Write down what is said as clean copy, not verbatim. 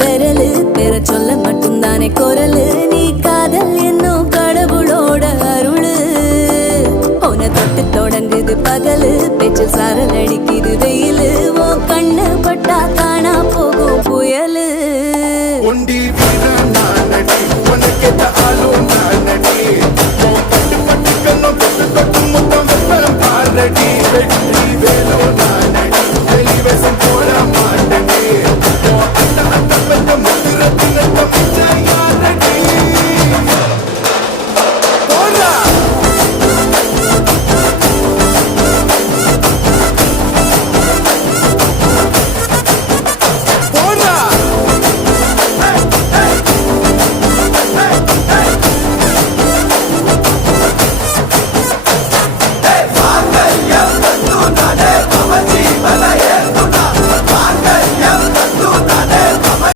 விரலு பெற சொல்ல மட்டும்தானே குரலு நீ காதல் என்னும் கடவுளோட அருளு உன தொட்டு தொடங்குது பகலு பேச்சு சாரல் அடிக்குது வெயிலு ஓ கண்ணு பட்டா காணா போகும் புயலு